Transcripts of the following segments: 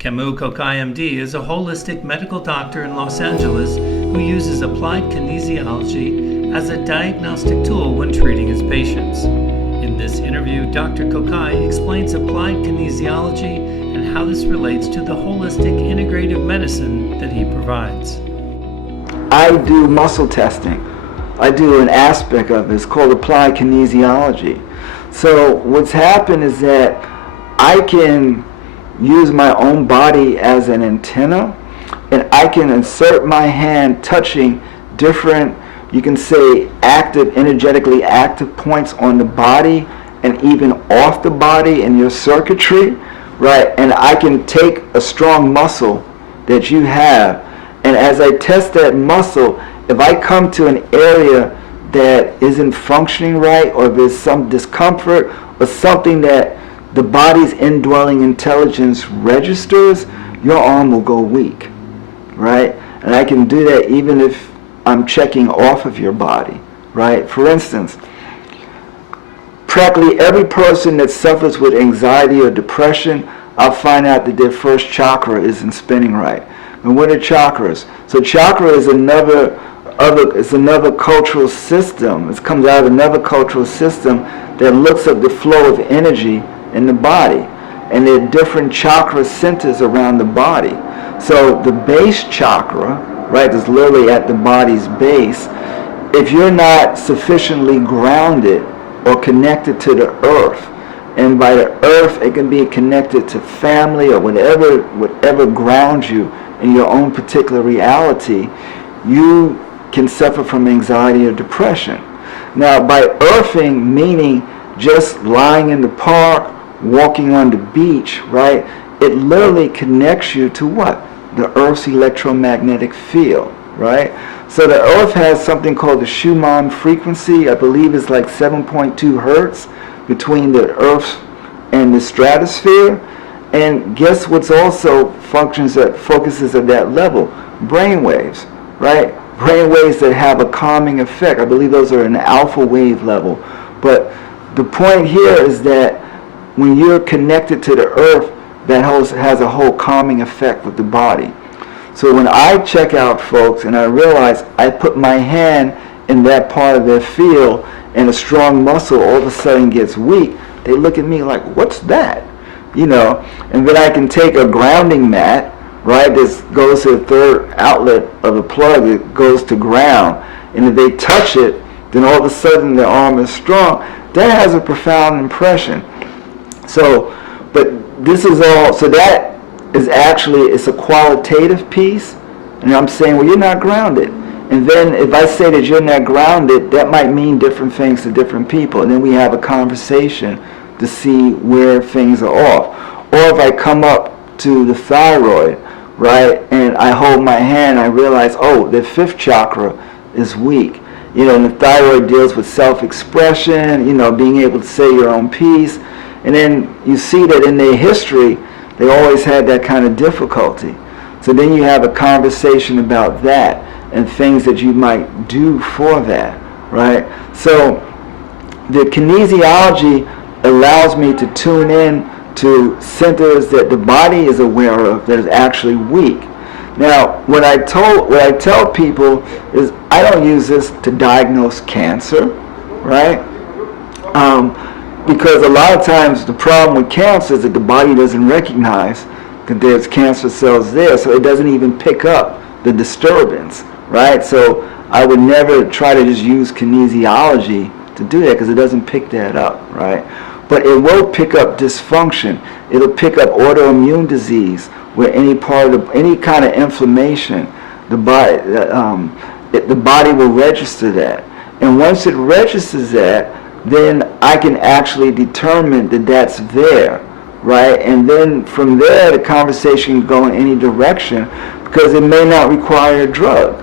Kamau Kokayi, MD, is a holistic medical doctor in Los Angeles who uses applied kinesiology as a diagnostic tool when treating his patients. In this interview, Dr. Kokayi explains applied kinesiology and how this relates to the holistic integrative medicine that he provides. I do muscle testing. I do an aspect of it. It's called applied kinesiology. So what's happened is that I can use my own body as an antenna, and I can insert my hand touching different, you can say, energetically active points on the body and even off the body in your circuitry, right? And I can take a strong muscle that you have, and as I test that muscle, if I come to an area that isn't functioning right, or if there's some discomfort or something that the body's indwelling intelligence registers, your arm will go weak, right? And I can do that even if I'm checking off of your body, right? For instance, practically every person that suffers with anxiety or depression, I'll find out that their first chakra isn't spinning right. And what are chakras? So chakra is another cultural system. It comes out of another cultural system that looks at the flow of energy in the body, and there are different chakra centers around the body. So the base chakra, right, is literally at the body's base. If you're not sufficiently grounded or connected to the earth, and by the earth it can be connected to family or whatever grounds you in your own particular reality, you can suffer from anxiety or depression. Now, by earthing, meaning just lying in the park, walking on the beach, right, it literally connects you to what? The Earth's electromagnetic field, right? So the Earth has something called the Schumann frequency. I believe it's like 7.2 hertz between the Earth and the stratosphere. And guess what's also focuses at that level? Brain waves, right? Brain waves that have a calming effect. I believe those are an alpha wave level. But the point here is that when you're connected to the earth, that has a whole calming effect with the body. So when I check out folks and I realize I put my hand in that part of their field and a strong muscle all of a sudden gets weak, they look at me like, what's that? You know, and then I can take a grounding mat, right, this goes to the third outlet of the plug, it goes to ground, and if they touch it, then all of a sudden their arm is strong. That has a profound impression. So, but this is all, so that is actually, it's a qualitative piece, and I'm saying, well, you're not grounded. And then if I say that you're not grounded, that might mean different things to different people, and then we have a conversation to see where things are off. Or if I come up to the thyroid, right, and I hold my hand, I realize, oh, the fifth chakra is weak. You know, and the thyroid deals with self-expression, you know, being able to say your own piece. And then you see that in their history, they always had that kind of difficulty. So then you have a conversation about that and things that you might do for that, right? So the kinesiology allows me to tune in to centers that the body is aware of that is actually weak. Now, what I tell people is I don't use this to diagnose cancer, right? Because a lot of times the problem with cancer is that the body doesn't recognize that there's cancer cells there, so it doesn't even pick up the disturbance, right? So I would never try to just use kinesiology to do that because it doesn't pick that up, right? But it will pick up dysfunction. It'll pick up autoimmune disease, where any kind of inflammation, the body will register that. And once it registers that, then I can actually determine that that's there, right? And then from there, the conversation can go in any direction because it may not require a drug.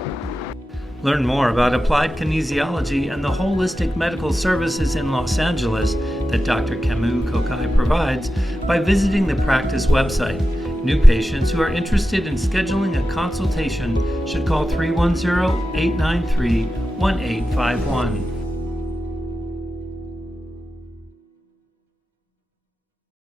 Learn more about applied kinesiology and the holistic medical services in Los Angeles that Dr. Kamau Kokayi provides by visiting the practice website. New patients who are interested in scheduling a consultation should call 310-893-1851.